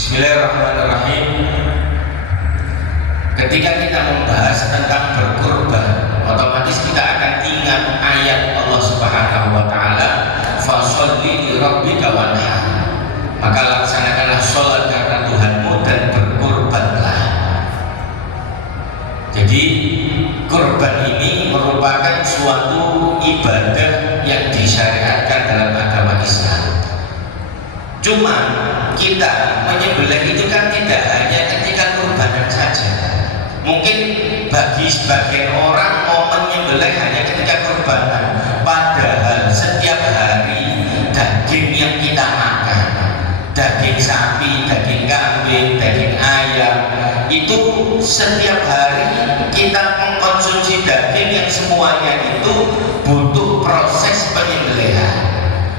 Bismillahirrahmanirrahim. Ketika kita membahas tentang berkurban, otomatis kita akan ingat ayat Allah Subhanahu wa taala, "Fasholli li rabbika wanhar." Maka laksanakanlah sholat karena Tuhanmu dan berkurbanlah. Jadi kurban ini merupakan suatu ibadah yang disyariatkan dalam agama Islam. Cuma kita menyembelih itu kan tidak hanya ketika kurbanan saja. Mungkin bagi sebagian orang mau menyembelih hanya ketika kurbanan, padahal setiap hari daging yang kita makan, daging sapi, daging kambing, daging ayam, itu setiap hari kita mengkonsumsi daging yang semuanya itu butuh proses penyembelihan.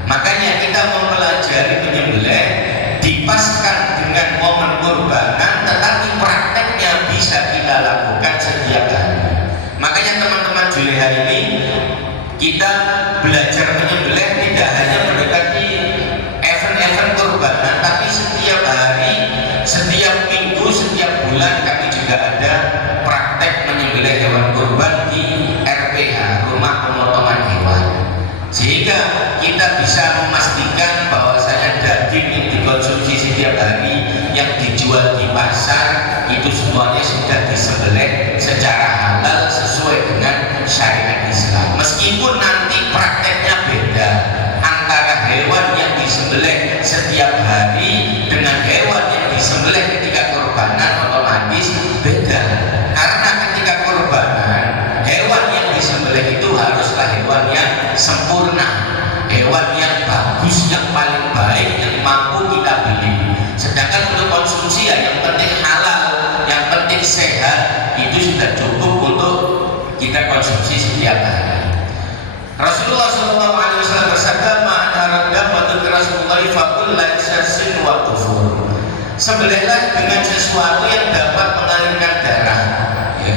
Makanya kita mempelajari menyembelih dipaskan dengan momen kurbanan, tetapi prakteknya bisa kita lakukan setiap hari. Makanya teman-teman Juleha ini kita belajar menyembelih tidak hanya mendekati event-event kurbanan, tapi setiap hari, setiap minggu, setiap bulan kami juga ada praktek menyembelih hewan kurban di RPH, Rumah Pemotongan Hewan, sehingga kita bisa memastikan bahwasanya daging yang dikonsumsi setiap hari yang dijual di pasar itu semuanya sudah disembelih secara halal sesuai dengan syariat Islam. Meskipun nanti prakteknya beda antara hewan yang disembelih setiap hari dengan hewan yang disembelih ketika kurbanan, otomatis beda. Karena ketika kurbanan, hewan yang disembelih itu haruslah hewan yang sempurna, hewan yang bagus, yang paling baik, yang mampu kita beli. Sedangkan untuk konsumsi ya yang penting halal, yang penting sehat, itu sudah cukup untuk kita konsumsi setiap hari. Rasulullah SAW bersabda, "Ma'anaradam wa Rasulullah faqul la yasin wa tufur." Sembelihlah dengan sesuatu yang dapat mengalirkan darah. Ya.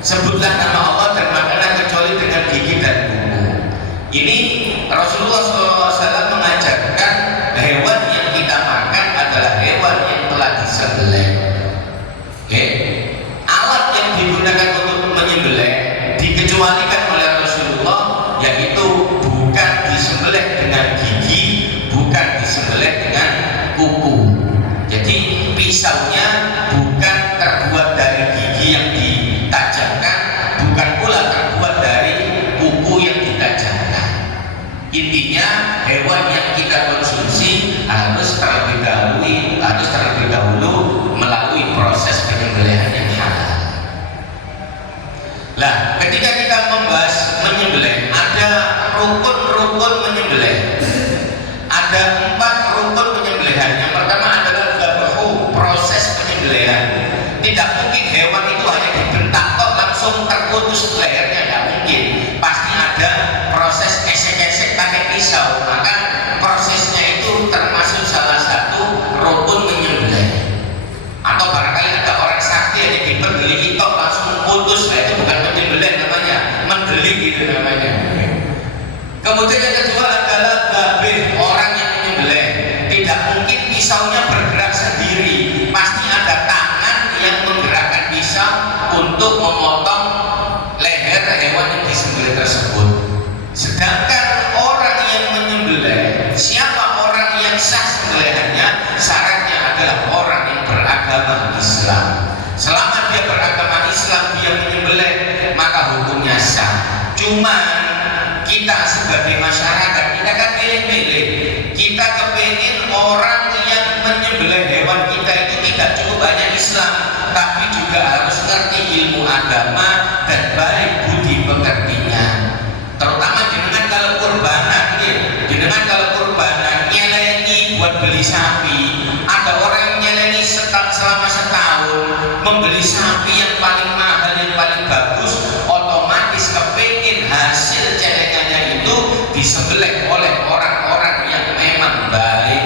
Sebutlah nama Allah dan makanlah kecuali dengan gigi dan kuku. Ini Rasulullah SAW mengajarkan hewan yang kita makan adalah hewan yang telah disembelih. Okay. Alat yang digunakan untuk menyembelih dikecualikan oleh Rasulullah, yaitu bukan disembelih dengan gigi, bukan disembelih dengan kuku. Jadi pisaunya bukan terbuat dari gigi yang ditajamkan, bukan pula terbuat dari kuku yang ditajamkan. Intinya hewan yang kita konsumsi harus terlebih dahulu melalui proses penyembelihan yang halal. Lah, ketika kita membahas menyembelih, ada rukun-rukun menyembelih. Ada 4 rukun penyembelihan. Yang pertama adalah dzabhu, proses penyembelihan. Tidak mungkin hewan itu hanya dibentak kok langsung terputus lehernya, tidak mungkin. Pasti ada proses esek-esek pakai pisau. Maka prosesnya itu termasuk salah satu rukun menyembelih. Atau barangkali ada orang sakti yang dibeli itu langsung putus, nah itu bukan menyembelih namanya, mendelik gitu namanya. Kemudian yang kedua adalah dzabih, orang yang menyembelih. Tidak mungkin pisaunya bergerak sendiri, pasti ada tangan yang menggerakkan pisau untuk memotong leher hewan yang disembelih tersebut. Sedangkan orang yang menyembelih, siapa orang yang sah sembelihannya? Syaratnya adalah orang yang beragama Islam. Selama dia beragama Islam, dia menyembelih, maka hukumnya sah. Cuma kita sebagai masyarakat, kita kan pilih-pilih. Kita kepingin orang yang menyembelih hewan kita itu tidak cukup hanya Islam, tapi juga harus ngerti ilmu agama dan baik budi pekertinya. Terutama dengan kalau kurbanan, dengan kalau kurbanan nyeleni buat beli sapi. Ada orang yang nyeleni selama setahun membeli sapi yang paling mahal, yang paling bagus, otomatis kepingin hasil celengannya itu disembelih oleh orang-orang yang memang baik.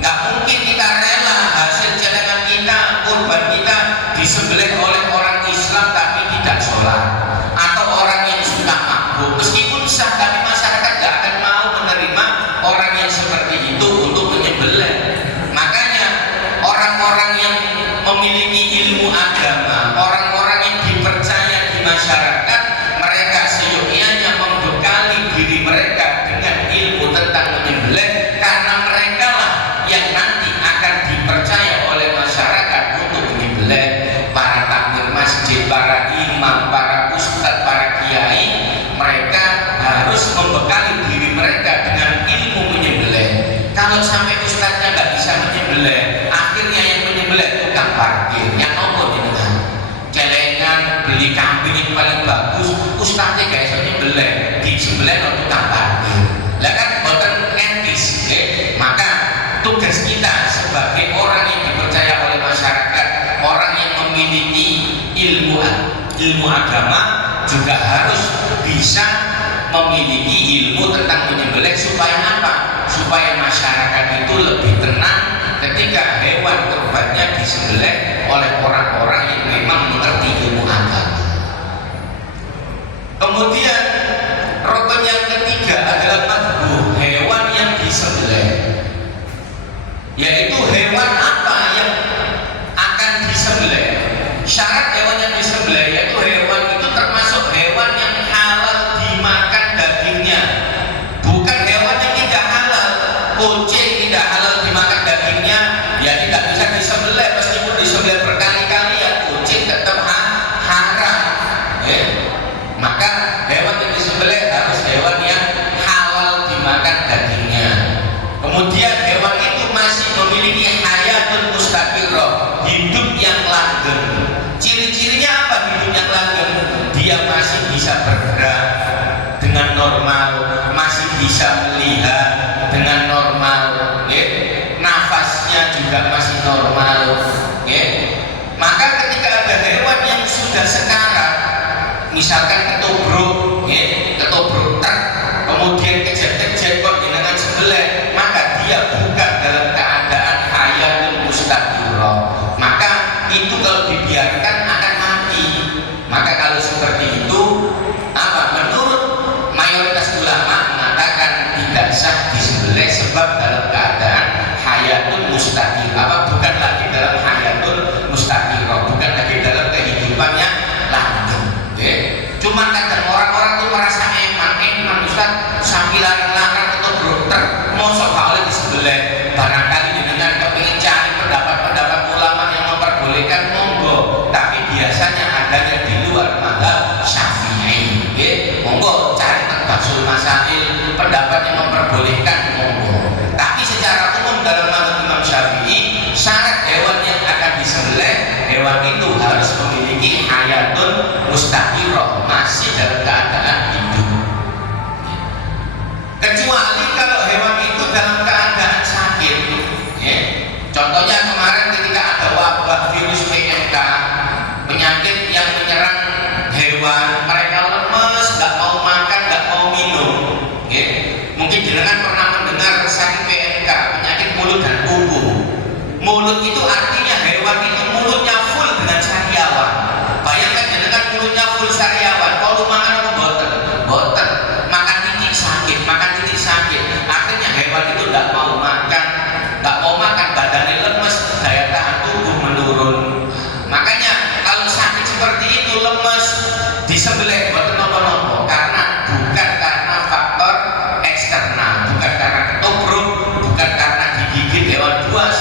Nggak mungkin kita rela hasil celengan kita, kurban kita disembelih oleh orang Islam tapi tidak sholat, atau orang yang suka mabuk. Meskipun sah, tapi masyarakat nggak akan mau menerima orang yang seperti itu untuk menyembelih. Makanya orang orang-orang yang memiliki ilmu agama, orang-orang yang dipercaya di masyarakat, mereka seyogyanya membekali diri mereka dengan ilmu tentang menyembelih, karena mereka lah yang nanti akan dipercaya oleh masyarakat untuk menyembelih. Para takmir masjid, para imam, para ustadz, para kiai, mereka harus membekali diri mereka dengan ilmu menyembelih. Kalau sampai ustadznya nggak bisa menyembelih, akhirnya yang menyembelih tukang parkir, yang apa dengan celengan beli kambing yang paling bagus, ustadznya gak bisa menyembelih, disembelih oleh tukang parkir. Lah kan boten etis, maka tugas kita sebagai orang yang dipercaya oleh masyarakat, orang yang memiliki ilmu agama, juga harus bisa memiliki ilmu tentang menyembelih. Supaya apa? Supaya masyarakat itu lebih tenang ketika hewan kurbannya disembelih oleh orang-orang yang memang mengerti ilmu agama. Kemudian rukun yang ketiga adalah madbuh, hewan yang disembelih, yaitu hewan apa yang akan disembelih. Syarat hewan yang disembelih yaitu hewan itu termasuk hewan yang halal dimakan dagingnya, bukan hewan yang tidak halal. Kucing tidak halal dimakan dagingnya, ya tidak bisa disembelih, meskipun disembelih berkali-kali ya kucing tetap haram. Maka hewan yang disembelih harus hewan yang halal dimakan dagingnya. Kemudian hewan itu masih memiliki hayatun mustaqirah, hidup yang langgeng. Ciri-cirinya apa hidup yang langgeng? Dia masih bisa bergerak dengan normal, masih bisa melihat dengan normal, nafasnya juga masih normal. Maka ketika ada hewan yang sudah sekarat, misalkan ketubruk truk, kemudian kejat-kejat kok dengan sebelah, maka dia bukan dalam keadaan hayatun mustaqirah, maka itu kalau dibiarkan akan mati. Maka kalau seperti itu, menurut mayoritas ulama mengatakan tidak sah disembelih, sebab dalam keadaan hayatun mustaqirah, bukan lagi dalam hayatun mustaqirah, bukan lagi dalam kehidupan yang langgeng. Cuma kadang orang-orang itu merasa eman Ustaz, sambil larang-larang atau broker mosok gak oleh disembelih. Barangkali dengan kepingin cari pendapat-pendapat ulama yang memperbolehkan, monggo, tapi biasanya adanya di luar mazhab Syafi'i. Monggo cari Basul Masail pendapat yang memperbolehkan, monggo. Tapi secara umum dalam mazhab Imam Syafi'i, syarat hewan yang akan disembelih, hewan itu harus memiliki hayatun mustaqirah, masih dalam keadaan hidup. Kecuali kalau hewan itu dalam keadaan sakit. Contohnya kemarin ketika ada wabah virus PMK, penyakit yang menyerang hewan, mereka lemes, nggak mau makan, nggak mau minum. Mungkin jenengan pernah mendengar sakit PMK, penyakit mulut dan kuku. Mulut itu artinya hewan itu mulutnya full dengan sariawan. Bayangkan jenengan mulutnya full sariawan, kalau makan apa boten, makan titik sakit, akhirnya hewan itu nggak mau makan, badannya lemes, daya tahan tubuh menurun. Makanya kalau sakit seperti itu, lemes, disembelih boten nopo-nopo, bukan karena faktor eksternal, bukan karena ketubruk, bukan karena digigit hewan buas,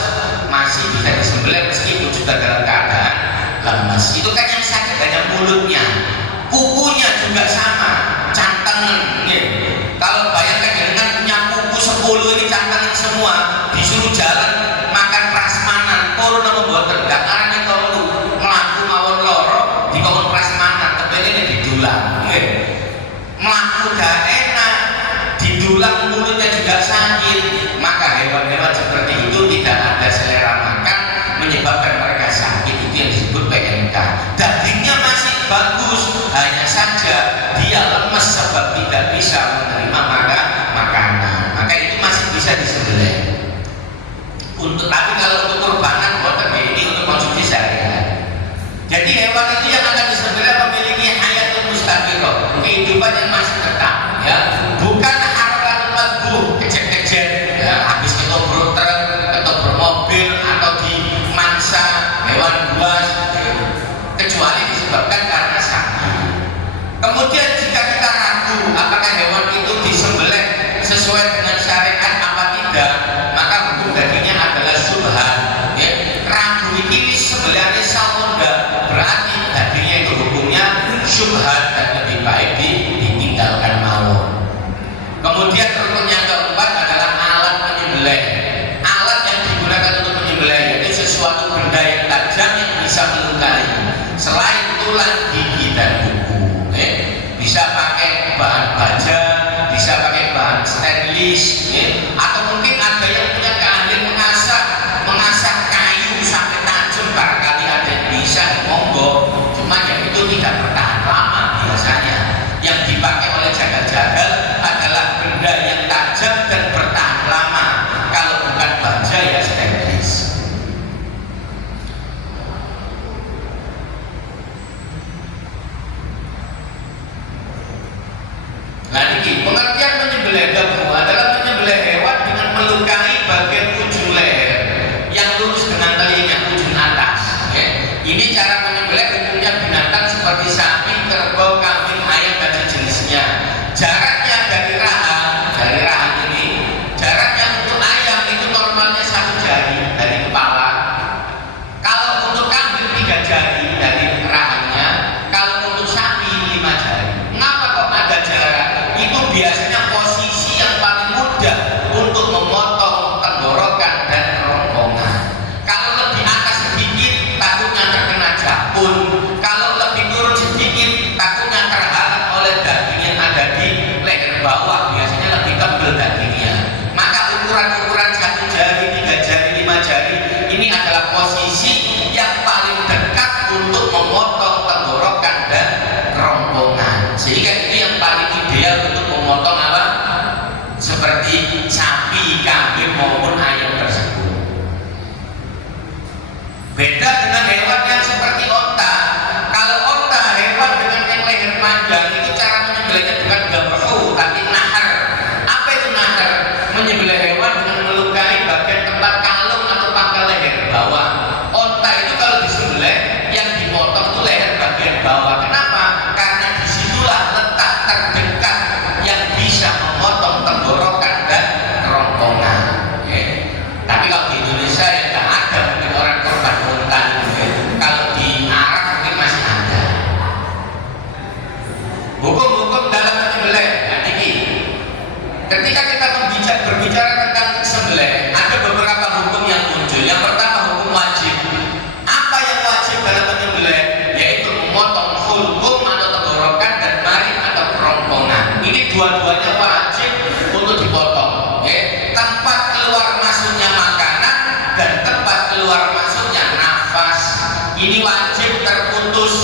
masih bisa disembelih meskipun sudah dalam keadaan lemes. Itu kan yang sakit hanya mulutnya, kukunya juga sama, cantengan. Kalau bayangkan dengan punya kuku 10 ini cantengan semua, disuruh jalan makan prasmanan, turun apa boten, gak arane tolu mlaku mawon loro dikon prasmanan, kepengine didulang. Mlaku gak enak, didulang mulutnya juga sakit. Maka hewan-hewan seperti itu tidak ada selera makan, menyebabkan mereka sakit, itu yang disebut PMK. Dan ibadah adalah menyembelih hewan dengan melukai bagian ujung leher yang lurus dengan telinga ujung atas. Ini cara menyembelih umumnya binatang seperti sapi, kerbau, kambing, ayam dan sejenisnya. Jaraknya dari rahang ini, jaraknya untuk ayam itu normalnya 1 jari dari kepala. Kalau untuk kambing 3 jari dari rahangnya, kalau untuk sapi 5 jari. Mengapa kok ada jarak? Itu biasanya posisi yang paling mudah untuk memotong tenggorokan dan kerongkongan. Kalau lebih atas sedikit takutnya terkena jakun, kalau lebih turun sedikit takutnya terhalang oleh daging yang ada di leher bawah, biasanya lebih tebal dagingnya. Maka ukuran-ukuran 1 jari, 3 jari, 5 jari ini adalah posisi yang paling dekat untuk memotong tenggorokan dan kerongkongan, sehingga itu yang paling ideal untuk memotong apa? Seperti sapi, kambing maupun ayam tersebut. Beda dengan hewan yang seperti onta. Kalau onta, hewan dengan yang leher panjang, itu cara menyembelihnya bukan gambaru tapi nahar. Apa itu nahar? Menyembelih hewan dengan melukai bagian tempat kalung atau pangkal leher bawah. Onta itu kalau disembelih yang dipotong itu leher bagian bawah. Kenapa? Karena disitulah letak terdekat yang bisa memotong tenggorokan dan kerongkongan. Tapi kalau di Indonesia ya nggak ada mungkin orang korban onta itu. Kalau di Arab mungkin masih ada. Hukum-hukum dalam menyembelih. Nah, ini ketika kita berbicara tentang sembelih, ada beberapa hukum yang muncul. Yang pertama hukum wajib. Apa yang wajib dalam menyembelih? Yaitu memotong hulkum atau tenggorokan dan maring atau kerongkongan. Ini dua-duanya wajib untuk dipotong. Tempat keluar masuknya makanan dan tempat keluar masuknya nafas ini wajib terputus.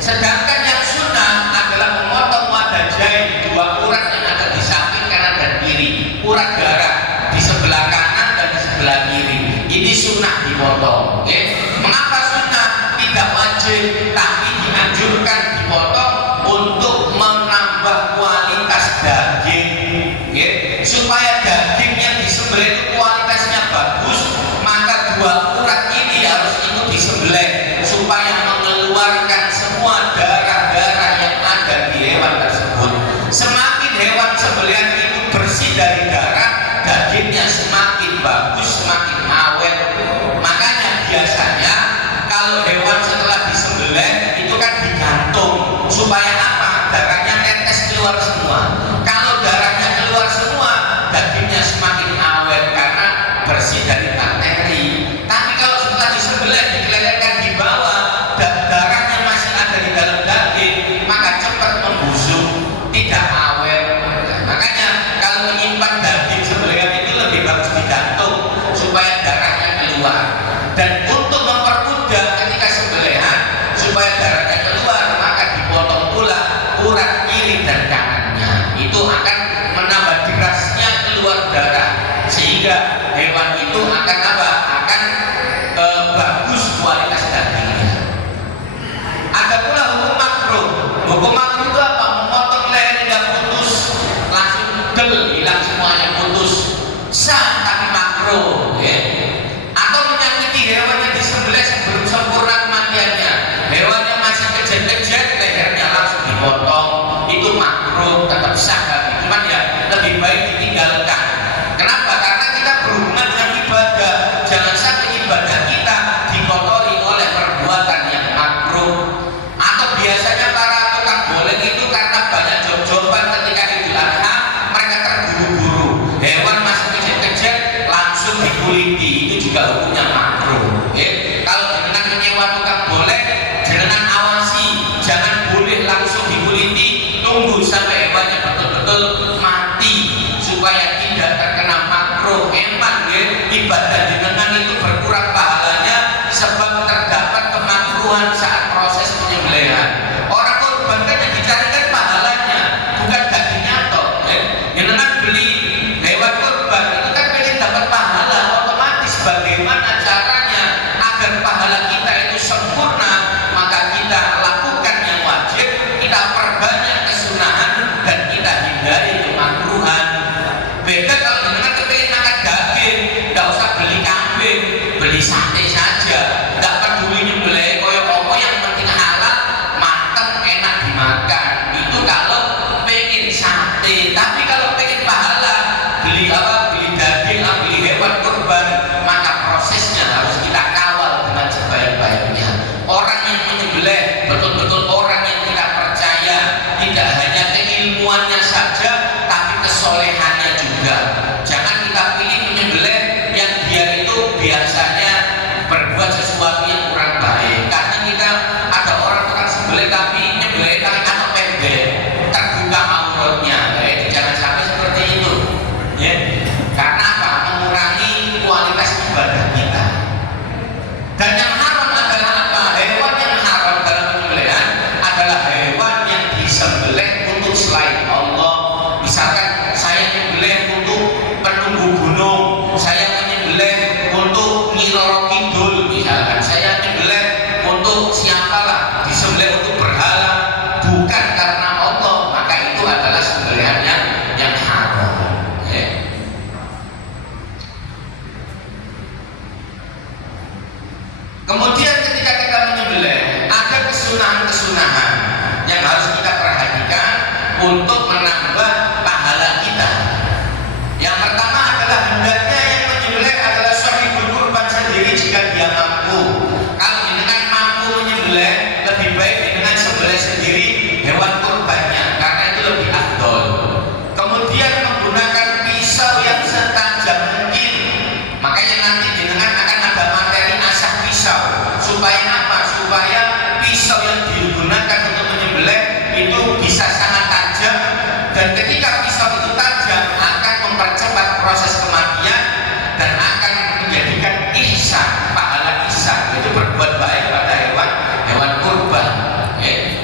Sedangkan yang sunnah adalah memotong wadah jahit, 2 urat yang ada di samping kanan dan kiri, urat darah di sebelah kanan dan di sebelah kiri. Ini sunnah dipotong. Mengapa sunnah? Tidak wajib, tapi dianjurkan dipotong untuk menambah kualitas daging, supaya daging yang disembelih itu kualitasnya bagus. Maka 2 urat ini harus ikut disembelih supaya mengeluarkan semua darah-darah yang ada di hewan tersebut. Semakin hewan sembelihan itu bersih dari darah, dagingnya semakin bagus, semakin awet. Makanya biasanya kalau hewan setelah disembelih itu kan digantung supaya apa? Darahnya netes keluar semua. Kalau darahnya keluar semua, dagingnya semakin awet karena bersih dari bakteri. Tapi kalau setelah disembelih dikelelekan di bawah dan darahnya masih ada di dalam daging, maka cepat membusuk, tidak awet. Makanya kalau menyimpan daging sembelihan itu lebih bagus digantung supaya darahnya keluar. Dan untuk mempermudah ketika sembelihan supaya darahnya keluar, maka dipotong pula urat kiri dan kanannya. Itu akan menambah derasnya keluar darah, sehingga hewan itu akan apa? Akan bagus kualitas dagingnya. Ada pula hukum makruh. Hukum makruh itu apa? Memotong leher hingga putus, langsung del, hilang semuanya, putus. Sah tapi makruh. Atau menyakiti hewan yang disembelih sebelum sempurna kematiannya. Hewannya masih kejet-kejet, lehernya langsung dipotong. Itu makruh, tetap sah tapi cuman ya lebih baik ditinggalkan. Kenapa? Karena kita berhubungan dengan ibadah. Jangan sampai ibadah kita dikotori oleh perbuatan yang makruh. Atau biasanya para tukang boleng itu karena banyak job-joban ketika Idul Adha, mereka terburu-buru. Hewan masih kejet-kejet langsung dikuliti, itu juga hukumnya makruh. Kalau dengan menyewa tukang boleng, jangan awasi, jangan boleh langsung dikuliti, tunggu sampai hewannya betul-betul mati supaya tidak terkena makruh. Emang ibadah dengan itu berkurang pahalanya sebab terdapat kemakruhan saat proses penyembelihan. Orang korban kan yang dicarikan pahalanya, bukan dagingnya toh. Dengan beli hewan korban itu kan pengen dapat pahala, otomatis bagaimana caranya agar pahala beli sate saja, nggak peduli nyembelih koyo apa, yang penting halal, mateng, enak dimakan. Itu kalau pengen sate. Tapi kalau pengen pahala, beli apa? Beli daging, beli hewan kurban, maka prosesnya harus kita kawal dengan sebaik-baiknya. Orang yang menyembelih betul-betul orang yang kita percaya, tidak hanya keilmuannya saja, tapi kesolehannya juga. Jangan kita pilih menyembelih yang dia itu biasanya berbuat sesuatu yang kurang baik. Karena kita ada orang tukang sembelih tapi nyembelih tapi anak pendek, terbuka auratnya. Jadi jangan sampai seperti itu, ya. Karena apa? Mengurangi kualitas ibadah kita. Dan yang haram adalah apa? Hewan yang haram dalam penyembelihan adalah hewan yang disembelih untuk selain Allah. Misalkan saya menyembelih untuk penunggu gunung, saya menyembelih untuk Nyi Roro Kidul, misalkan saya menyembelih untuk siapalah, disembelih untuk berhala, bukan karena Allah, maka itu adalah sembelihan yang haram, ya. Kemudian ketika kita menyembelih, ada kesunahan-kesunahan yang harus kita perhatikan untuk menambah pahala kita. Yang pertama adalah hendaknya yang menyembelih adalah sahibul kurban sendiri jika dia mampu. Kalau dengan mampu menyembelih, lebih baik dengan sembelih sendiri hewan kurbannya, karena itu lebih afdol. Kemudian menggunakan pisau yang setajam mungkin. Makanya nanti dengan akan ada materi asah pisau. Supaya apa? Supaya pisau yang digunakan untuk menyembelih itu bisa sangat tajam, dan ketika pisau itu tajam akan mempercepat proses kematian dan akan menjadikan ihsan, pahala ihsan, itu berbuat baik pada hewan kurban, okay.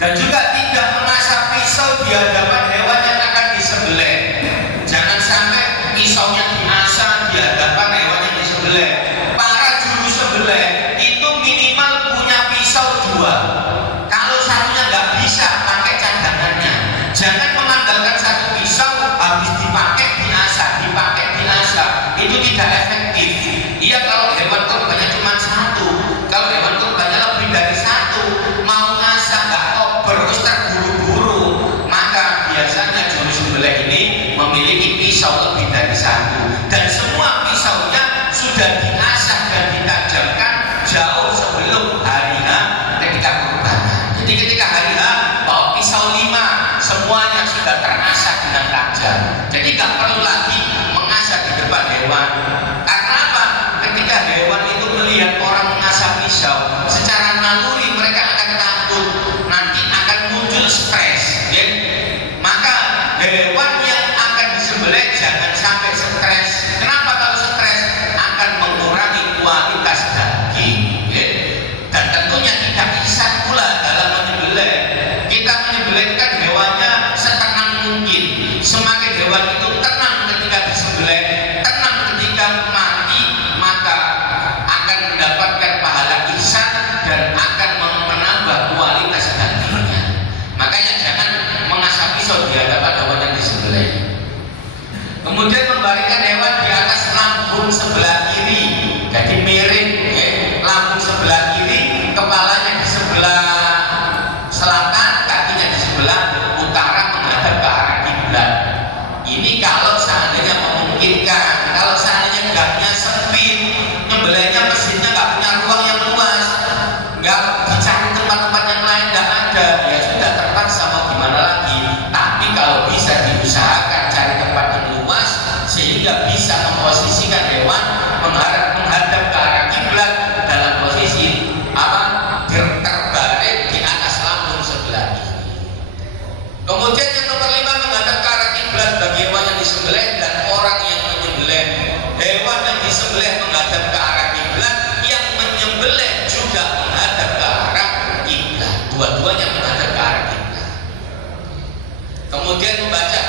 Dan juga tidak mengasah pisau di hadapan hewan yang akan disembelih. Jangan sampai pisaunya diasah di hadapan hewan yang disembelih. Para juru sembelih itu minimal punya pisau 2. Kalau satunya nggak bisa, pakai cadangannya. Jangan mengandalkan satu pisau habis dipakai diasah, itu tidak efektif. Iya, kalau hewan kurbannya cuma 1, kalau hewan kurbannya lebih dari 1, mau ngasah nggak ober, terus terburu-buru, maka biasanya juru sembelih ini memiliki pisau lebih dari 1, dan semua pisaunya sudah diasah dan ditajamkan jauh sebelum hari H ketika kurbanan. Jadi ketika hari H bawa pisau 5, semuanya sudah terasah dengan tajam. Jadi nggak perlu lagi mengasah di depan hewan. Karena apa? Ketika hewan itu melihat orang mengasah pisau, secara naluri mereka akan takut, nanti akan muncul stres, ya? Maka hewan yang akan disembelih jangan sampai stres. Kenapa? Kalau stres akan mengurangi kualitas daging, ya? Dan tentunya tidak bisa pula dalam menyembelih. Kita menyembelihkan hewannya setenang mungkin. Semakin hewan itu tenang ketika disembelih, tenang ketika mati, maka akan mendapatkan pahala ihsan dan akan menambah kualitas dagingnya. Makanya jangan mengasah pisau di hadapan hewan yang disembelih. Kemudian membaringkan hewan di atas lambung sebelah kiri, jadi miring, ya. Lambung sebelah kiri, kepalanya di sebelah selatan, kakinya di sebelah utara menghadap ke arah kiblat. Ini kalau seandainya memungkinkan. Kalau seandainya gangnya sempit, nyembelihnya mesinnya nggak punya ruang yang luas, nggak dicari tempat-tempat yang lain, nggak ada, ya sudah terpaksa, mau gimana lagi. Tapi kalau bisa diusahakan cari tempat yang luas sehingga bisa memposisikan hewan menghadap ke arah kiblat dalam posisi apa? Terbaring di atas lambung sebelah kiri. Kemudian yang nomor 5, menghadap ke arah kiblat bagi hewan yang disembelih dan orang yang menyembelih. Hewan yang disembelih menghadap ke arah kiblat, yang menyembelih juga menghadap ke arah kiblat. Dua-duanya menghadap ke arah kiblat. Kemudian membaca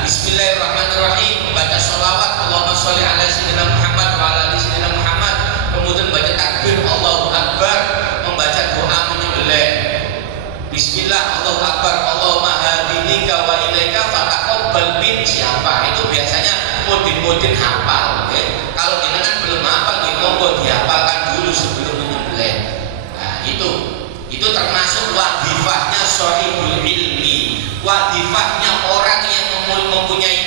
Bismillahirrahmanirrahim, membaca sholawat Allahumma sholli ala sayyidina Muhammad wa ala ali sayyidina Muhammad. Kemudian membaca takbir Allahu Akbar, membaca doa menyembelih. Bismillah, Allahu Akbar, Allahumma hadinика wa ilaika fataqabbal min. Siapa itu biasanya mudin hafal, okay? Kalau jenengan belum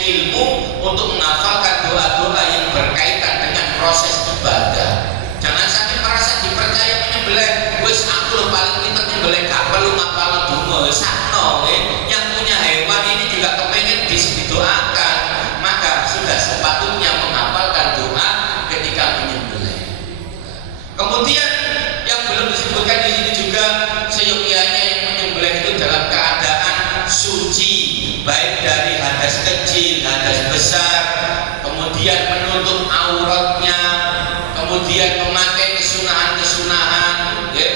ilmu untuk menghafalkan doa-doa yang berkaitan dengan proses ibadah. Jangan sampai merasa dipercaya menyembelih, wis aku lo paling pintar menyembelih, gak perlu ngapal donga sakno. Yang punya hewan ini juga kepengen didoakan, maka sudah sepatutnya menghafalkan doa ketika menyembelih. Kemudian yang belum disebutkan di sini juga seyogianya yang menyembelih itu dalam keadaan suci, baik dari hadas kecil, hadas besar, kemudian menutup auratnya, kemudian memakai kesunahan-kesunahan, ya.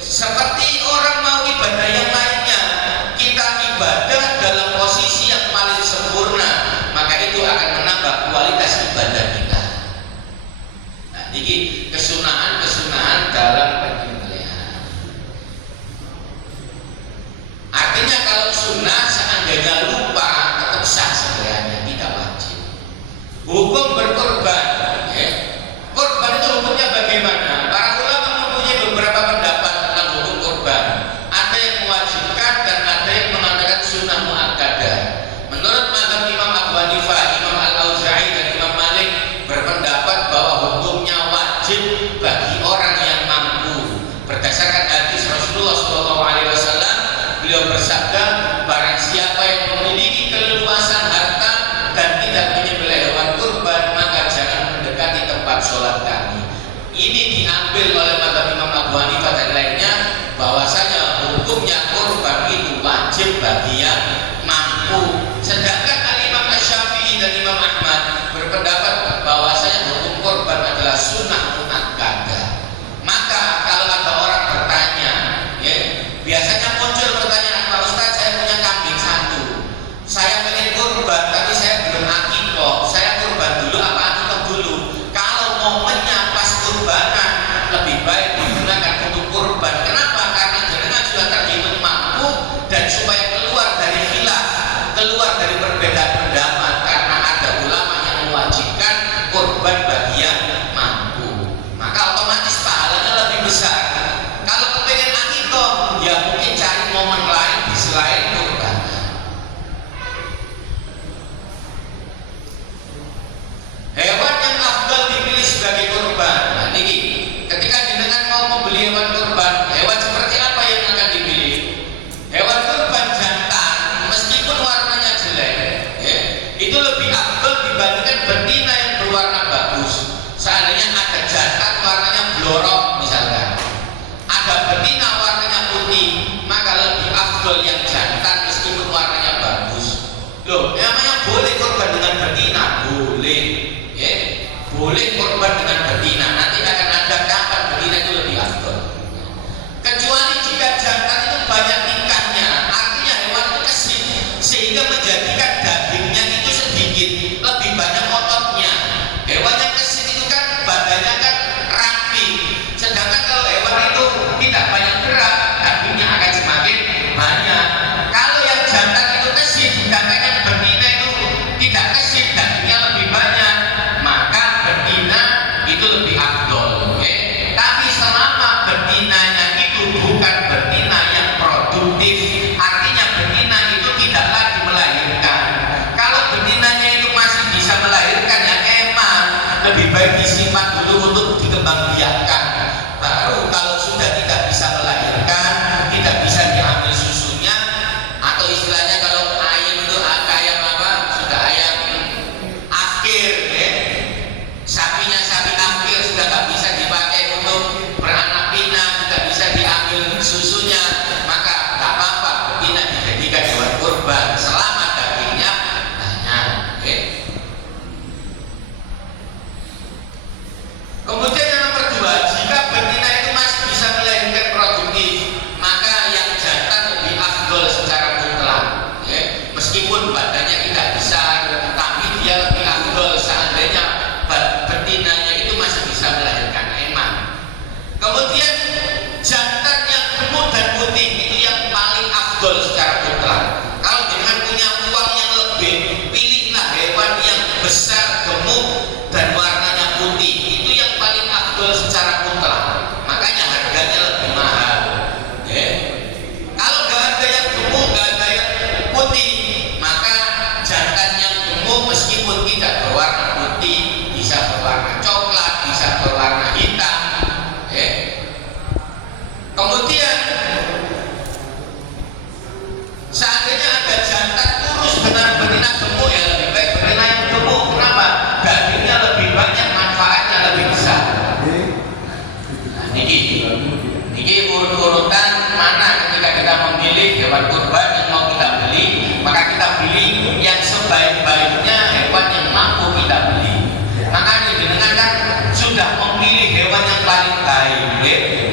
Seperti orang mau ibadah yang lainnya, kita ibadah dalam posisi yang paling sempurna, maka itu akan menambah kualitas ibadah kita. Nah, ini kesunahan-kesunahan dalam penyembelihan. Artinya kalau sunnah seandainya lupa tetap sah sebenarnya, tidak wajib. Hukum berkorban, ya. Korban itu hukumnya bagaimana? Para ulama mempunyai beberapa pendapat tentang hukum korban. Ada yang mewajibkan dan ada yang mengatakan sunnah muakkadah. Menurut mazhab Imam Abu Hanifah, Imam Al-Auza'i dan Imam Malik berpendapat bahwa hukumnya wajib bagi orang yang mampu. Berdasarkan hadis Rasulullah SAW, beliau bersabda, barang siapa yang memiliki keleluasan harta dan tidak menyembelih hewan kurban, maka jangan mendekati tempat sholat kami. Ini diambil oleh mazhab Imam Abu Hanifah dan lainnya, bahwasanya hukumnya kurban itu wajib bagi yang mampu. Sedangkan Al-Imam Asy-Syafi'i dan Imam Ahmad berpendapat bahwasanya hukum kurban adalah sunnah muakkadah. Maka kalau ada orang bertanya, ya, biasanya muncul pertanyaan, Pak Ustadz, saya punya kambing satu, saya pengen kurban tapi saya belum akikoh, saya kurban dulu apa akikoh dulu? Kalau momennya pas kurbanan, lebih baik digunakan untuk kurban. Kenapa? Karena jenengan sudah terhitung mampu, dan supaya keluar dari khilaf, keluar dari perbedaan pendapat, karena ada ulama yang mewajibkan kurban bagi yang mampu, maka otomatis pahalanya lebih besar. Kalau kepengen akikoh, ya mungkin cari momen lain di selain kurban. Hewan yang afdal dipilih sebagai kurban. Nah, ini ketika jenengan mau membeli hewan kurban, hewan seperti apa yang akan dipilih? Hewan kurban jantan, meskipun warnanya jelek, ya, itu lebih afdal dibandingkan betina yang berwarna bagus. Seandainya ada jantan warnanya blorok misalkan, ada betina warnanya putih, maka lebih afdal yang jantan meskipun warnanya bagus. Loh, namanya boleh korban dengan betina, boleh, ya, boleh korban dengan betina. Nanti akan ada kapan betina itu lebih afdal. Kecuali jika jantan itu banyak ikannya, artinya hewan itu kesit, sehingga menjadikan dagingnya itu sedikit, lebih banyak ototnya. Hewan yang kesit itu kan badannya kan rapi, sedangkan kalau hewan itu tidak banyak gerak, dagingnya akan semakin banyak. Kalau yang jantan itu kesit, sedangkan yang betina itu tidak kesit, dagingnya lebih banyak, maka betina itu lebih afdol. Okay? Tapi selama betinanya itu bukan betina yang produktif, artinya betina itu tidak lagi melahirkan. Kalau betinanya itu masih bisa melahirkan, ya emang lebih baik disimpan dulu untuk dikembangbiakkan. Baru kalau sudah tidak bisa melahirkan, tidak bisa diambil susunya, atau istilahnya kalau ayam itu ayam apa? Sudah ayam akhir, ya. Sapinya sapi akhir sudah nggak bisa dipakai untuk beranak pinak, tidak bisa diambil susunya, maka tak apa-apa betina dijadikan hewan kurban selama dagingnya banyak. Okay? Kemudian yang nomor dua, jika betina itu masih bisa melahirkan produktif, maka yang jantan lebih afdol secara mutlak. Ya. Meskipun badannya tidak besar, tapi dia lebih afdol seandainya betinanya itu masih bisa melahirkan emang. Kemudian jantan yang gemuk dan putih itu yang paling afdol secara mutlak. Kalau dengan punya uang yang lebih, pilihlah hewan yang besar, gemuk, dan warnanya putih. Itu yang paling hewan kurban yang mau kita beli, maka kita beli yang sebaik-baiknya hewan yang mampu kita beli. Makanya dengan kan sudah memilih hewan yang paling baik,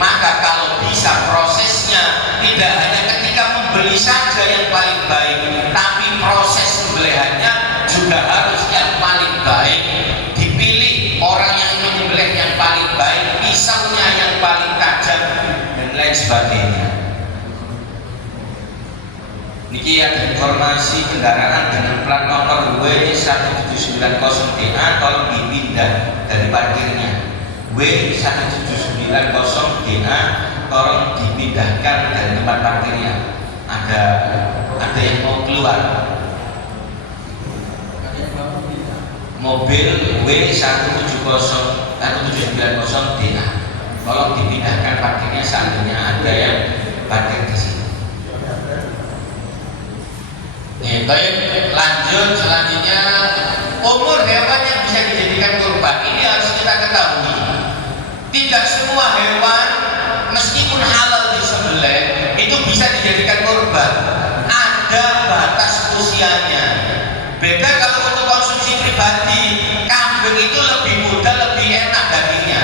maka kalau bisa prosesnya tidak hanya ketika membeli saja yang paling baik, tapi proses pembeliannya juga harus yang paling baik. Dipilih orang yang menyembelih yang paling baik, pisaunya yang paling tajam dan lain sebagainya. Niki ada informasi kendaraan dengan plat nomor W1790DA tolong dipindah dari parkirnya. W1790DA tolong dipindahkan dari tempat parkirnya. Ada yang mau keluar. Mobil W1790DA tolong dipindahkan parkirnya seandainya ada yang parkir di sini. Baik, lanjut selanjutnya, umur hewan yang bisa dijadikan kurban ini harus kita ketahui. Tidak semua hewan meskipun halal disembelih itu bisa dijadikan kurban. Ada batas usianya. Beda kalau untuk konsumsi pribadi, kambing itu lebih mudah, lebih enak dagingnya.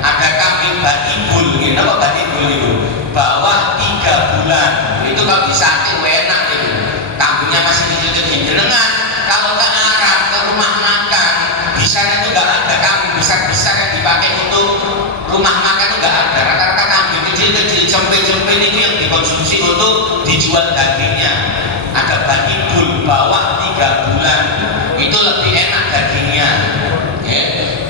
Ada kambing batibul, apa batibul itu? Bawah 3 bulan. Itu kalau disate enak itu. Kambingnya masih kecil-kecil. Jenengan kalau ke Arab, ke rumah makan, bisanya itu nggak ada kambing besar-besar yang dipakai untuk rumah makan itu nggak ada. Rata-rata kambing kecil-kecil, cempe-cempe itu yang dikonsumsi untuk dijual dagingnya. Ada batibul bawah 3 bulan, itu lebih enak dagingnya.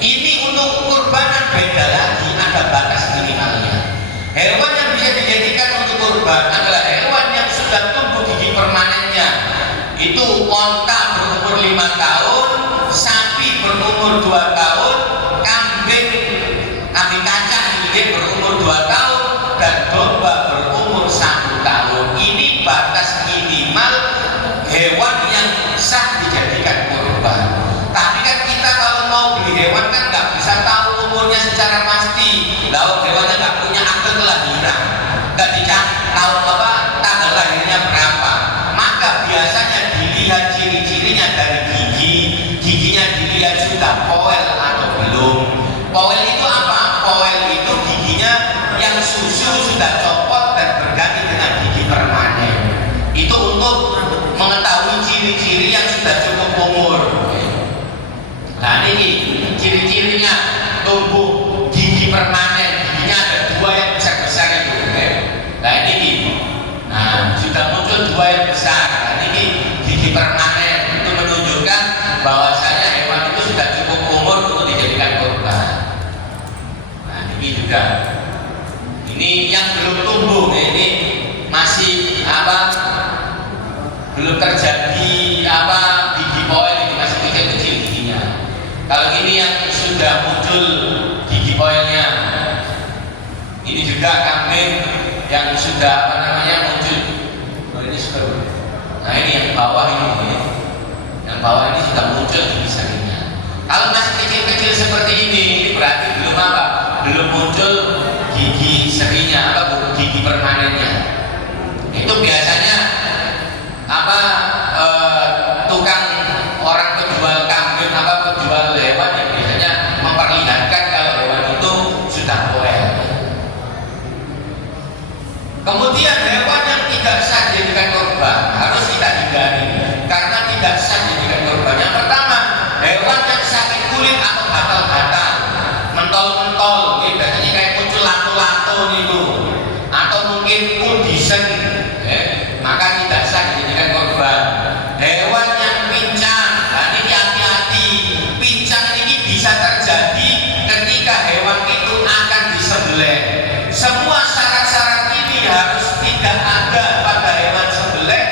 Ini untuk kurbanan beda lagi, ada batas minimalnya. Hewan yang bisa dijadikan untuk kurban adalah hewan yang sudah tumbuh gigi permanennya. Itu onta berumur 5 tahun, sapi berumur 2 tahun, kambing kacang ini berumur 2 tahun, dan domba berumur 1 tahun. Ini batas minimal hewan yang sah dijadikan kurban. Tapi kan kita kalau mau beli hewan kan nggak bisa tahu umurnya secara pasti. Lalu hewannya nggak punya akte kelahiran, nggak tahu tanggal lahirnya berapa. Maka biasanya dilihat ciri-cirinya dari giginya dilihat sudah poel atau belum. Poel itu apa? Poel itu giginya yang susu sudah copot dan berganti dengan gigi permanen. Itu untuk mengetahui ciri-ciri yang sudah cukup umur. Nah ini ciri-cirinya tumbuh gigi permanen, giginya ada 2 yang besar-besar itu. Nah ini sudah muncul 2 yang besar. Nah, ini gigi permanen, itu menunjukkan bahwasanya hewan itu sudah cukup umur untuk dijadikan kurban. Nah ini juga, ini yang belum tumbuh, ini masih belum terjadi gigi poel, ini masih kecil-kecil giginya. Kalau ini yang sudah muncul gigi poelnya, ini juga kambing yang sudah muncul. Ini sudah. Nah ini yang bawah ini, yang bawah ini sudah muncul gigi serinya. Kalau masih kecil-kecil seperti ini berarti belum muncul gigi serinya, gigi permanennya. Itu biasanya tukang orang penjual kambing, penjual hewan yang biasanya memperlihatkan kalau hewan itu sudah poel. Kemudian hewan yang tidak sah dijadikan kurban harus kita hindari karena tidak sah dijadikan kurban. Yang pertama, hewan yang sakit kulit atau gatal-gatal, mentol-mentol, biasanya kayak muncul lato-lato itu, atau mungkin kondisen, maka tidak sah dijadikan kurban. Hewan yang pincang, nah ini hati-hati. Pincang ini bisa terjadi ketika hewan itu akan disembelih. Semua syarat-syarat ini harus tidak ada pada hewan sembelih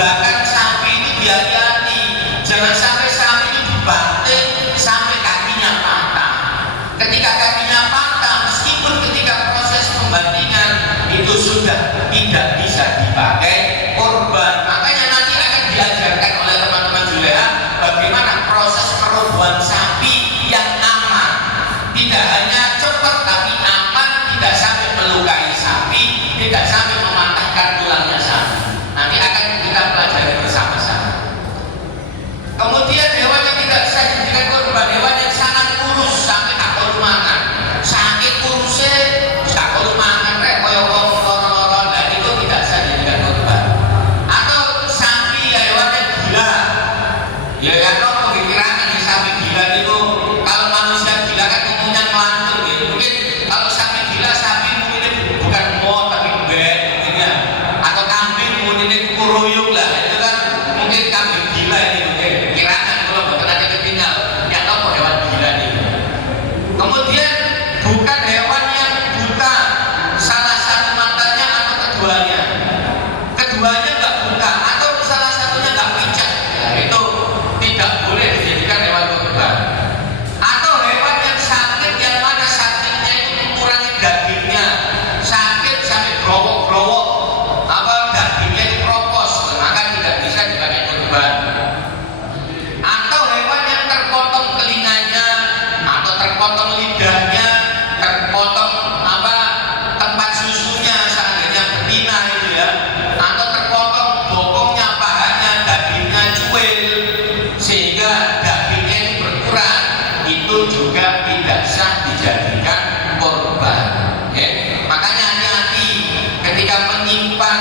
belakang sapi itu hati-hati, jangan sampai sapi itu dibanting sampai kakinya patah. Ketika kakinya patah, meskipun ketika proses pembantingan itu sudah tidak bisa dipakai korban, makanya nanti akan diajarkan oleh teman-teman Juleha bagaimana proses perobohan sapi yang aman, tidak hanya cepat tapi aman, tidak sampai melukai sapi, tidak sampai mematahkan tulangnya sapi. Nanti akan kita pelajari bersama-sama. Kemudian hewan yang tidak bisa dijadikan korban, hewan yang sangat kurus sampai tak kurus makan, sakit kurusnya tak kurus makan, koyo wong loro-loro, dan itu tidak bisa dijadikan korban. Atau sapi hewan yang gila, ya kan pemikiran yang sapi gila itu, kalau manusia gila kan umumnya ngelantur gitu. Mungkin kalau sapi gila, sapi mungkin bukan mo tapi bed mungkin ya, atau kambing mungkin kuruyuk lah, itu kan mungkin kambing gila ini mungkin kiraan kalau bukan ada ketinggal yang apa hewan gila ini. Kemudian bukan hewan yang buta salah satu matanya atau keduanya, keduanya nggak buta atau salah satunya nggak picak, ya, itu tidak boleh dijadikan hewan korban. Atau hewan yang sakit, yang mana sakitnya itu mengurangi dagingnya, sakit sampai growok-growok, apa dagingnya itu kropos, maka tidak bisa dipakai korban. Atau hewan yang terpotong telinganya atau terpotong lidahnya, terpotong apa tempat susunya seandainya betina itu ya, atau terpotong bokongnya, pahanya, dagingnya cuil sehingga dagingnya itu berkurang, itu juga tidak sah dijadikan korban. Ya. Makanya hati-hati ketika menyimpan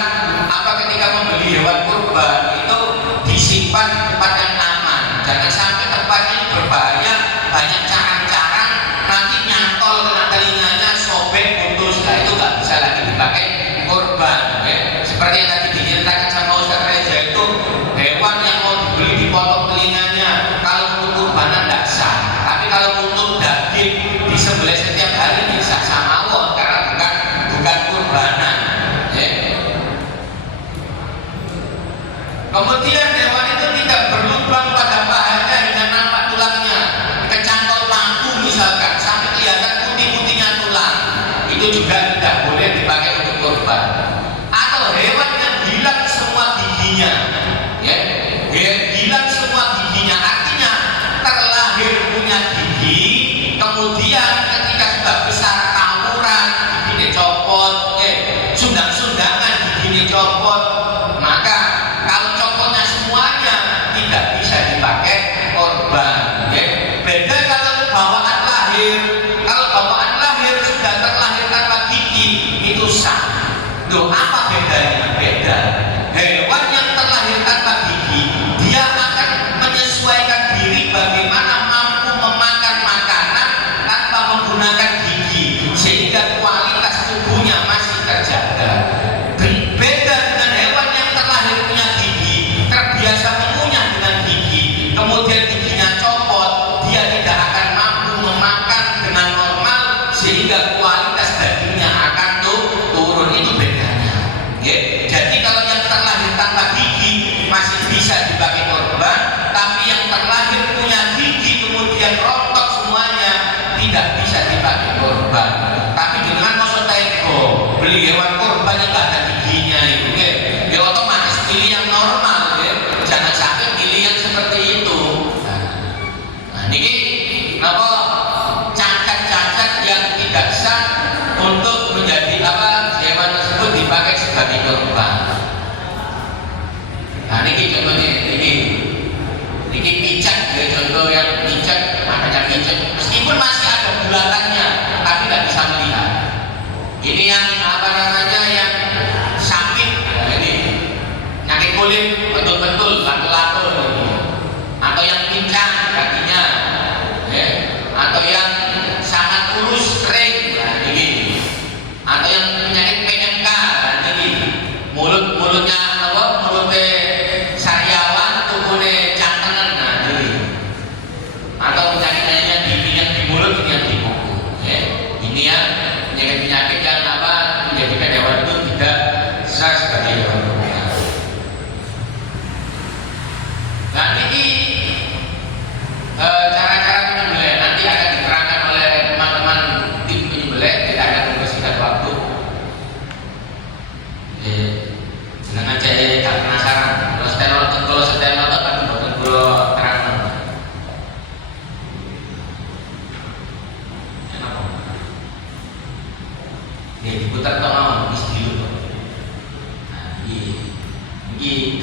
ketika membeli hewan kurban itu disimpan di tempat yang aman, jangan sampai tempatnya ini berbahaya, banyak carang-carang, nanti nyantol kena telinganya, sobek, putus, nah itu nggak bisa lagi dipakai korban. Ya. Seperti yang tadi diceritakan sama Ustaz Reza, itu hewan yang mau dibeli dipotong telinganya, kalau untuk kurbanan tidak sah, tapi kalau untuk daging disembelih setiap hari bisa sama Allah karena bukan kurbanan. Ya. Kemudian hewan itu tidak berlubang pada pahanya hingga nampak tulangnya, kecantol paku misalkan sampai kelihatan putih-putihnya tulang, itu juga tidak boleh dipakai untuk korban. Atau hewan yang hilang semua giginya, ya, hilang semua giginya, artinya terlahir punya gigi, kemudian ketika sudah besar tawuran, giginya copot, sundang-sundangan giginya copot, maka kalau copotnya semuanya tidak bisa dipakai korban. Ya. Beda kalau bawaan lahir, kalau bawaan lahir sudah terlahir tanpa gigi itu sah. Loh, apa bedanya? Beda. Hewan yang terlahir tanpa gigi, dia akan menyesuaikan diri bagaimana mampu memakan makanan tanpa menggunakan gigi, sehingga kualitas tubuhnya masih terjaga. Beda dengan hewan yang terlahir punya gigi, terbiasa mengunyah dengan gigi, kemudian giginya copot, dia tidak akan mampu memakan dengan normal, sehingga kualitas dagingnya akan turun. Itu bedanya. Ya. Jadi kalau yang terlahir tanpa gigi masih bisa dipakai korban, tapi yang terlahir punya gigi kemudian rontok semuanya tidak bisa dipakai korban. Tapi dengan maksud teko beli hewan korban yang nggak ada giginya itu, ya otomatis pilih yang normal, ya. Jangan sampai pilih yang seperti itu. Nah, ini apa cacat-cacat yang tidak sah untuk menjadi hewan tersebut dipakai sebagai korban. Nah, ini contohnya, ini picak, ya, contoh yang picak, makanya picak, meskipun masih ada bulatannya, tapi tidak bisa melihat. Ini yang yang sakit, nah, ini nyakit kulit betul-betul, lato-lato, atau yang pincang kakinya, ya, atau yang sangat kurus kering, nah, ini, atau yang penyakit PMK, nah, ini, mulutnya sariawan, tubuhnya jantangan, nah, ini, atau penyakit lainnya yang di mulut, ini yang di kuku, ya. Ini yang penyakit yang menjadikan hewan itu tidak sah sebagai hewan korban.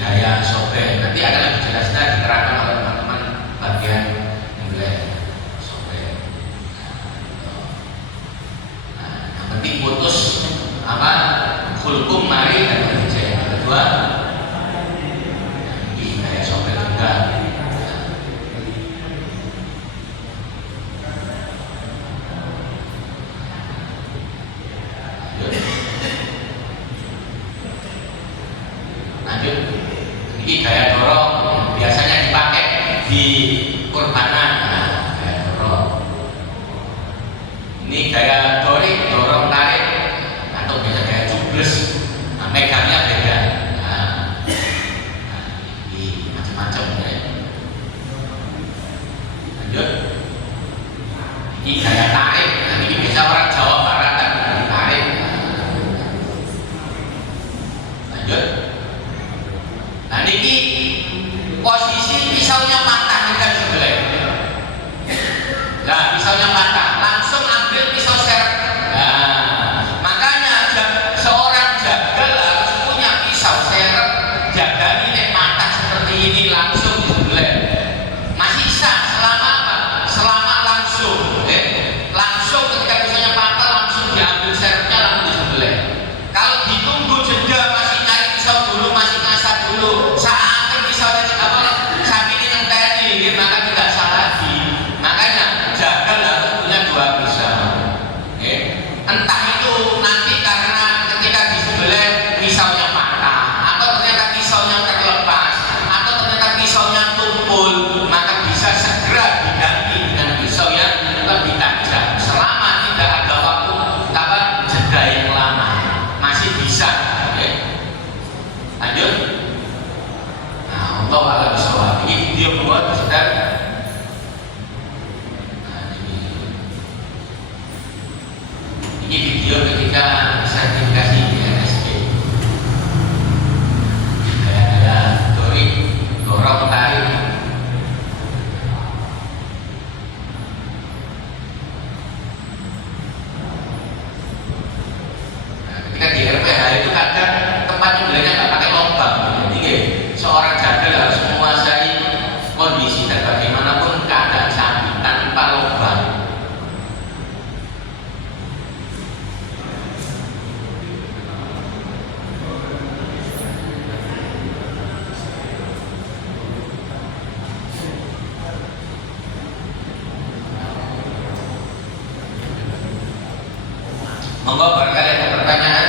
gaya sobek. Nanti akan lebih jelasnya diterangkan oleh teman-teman bagian nilai sobek. Nah, yang penting putus apa hulkum mari dan berjaya. Yang kedua ini gaya sobek juga. Lanjut, ini gaya dorong biasanya dipakai di kurbanan. Nah, gaya dorong ini gaya dorik, dorong tarik, atau biasa gaya cubles. Nah, megangnya beda. Nah, ini macam-macam ya. Lanjut, ini gaya tarik. Nah, ini biasa orang Jawa Barat kan tarik. Lanjut. Nah, ini posisi pisaunya patah kan sebelah. Nah, pisaunya patah, langsung ambil pisau serep. Nah, makanya seorang jagal harus punya pisau serep. Jagal ini patah seperti ini langsung di sebelah. Masih sah selama apa? Selama langsung. Langsung ketika pisaunya patah langsung diambil serepnya langsung di sebelah. Kalau ditunggu jeda masih cari pisau dulu, masih ngasah dulu, saat pisaunya apa sakit ini tadi, maka tidak sah lagi. Makanya jagal harus punya dua pisau. Entah itu nanti karena ketika di sebelah pisaunya patah, atau ternyata pisaunya terlepas, atau ternyata pisaunya tumpul, maka bisa segera diganti dengan pisau yang lebih tajam. Selama tidak ada waktu apa jeda yang lama, masih bisa. Lanjut. Nah, Allah alam bisawab. Ini video buat sedang. Nah, ini video ketika sertifikasi di NSD. Gaya dorik, dorong tarik. Nah, ketika di RPH itu kadang tempat nyembelihnya nggak pakai lubang. Jadi seorang jagal harus menguasai kondisi dan bagaimanapun keadaan sapi tanpa lubang. Monggo barangkali ada pertanyaan.